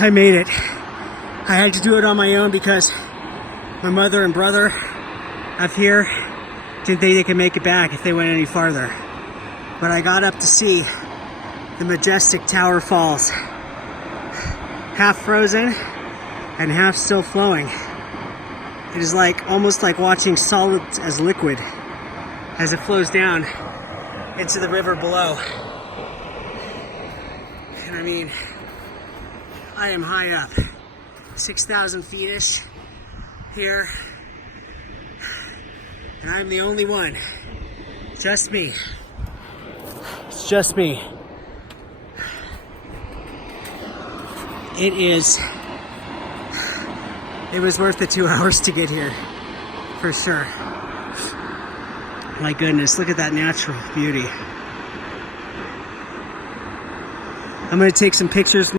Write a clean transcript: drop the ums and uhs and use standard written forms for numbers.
I made it. I had to do it on my own because my mother and brother up here didn't think they could make it back if they went any farther. But I got up to see the majestic Tower Falls, half frozen and half still flowing. It is like almost like watching solids as liquid as it flows down into the river below. And I mean, I am high up, 6,000 feet-ish here, and I'm the only one. Just me. It's just me. It was worth the 2 hours to get here, for sure. My goodness, look at that natural beauty. I'm gonna take some pictures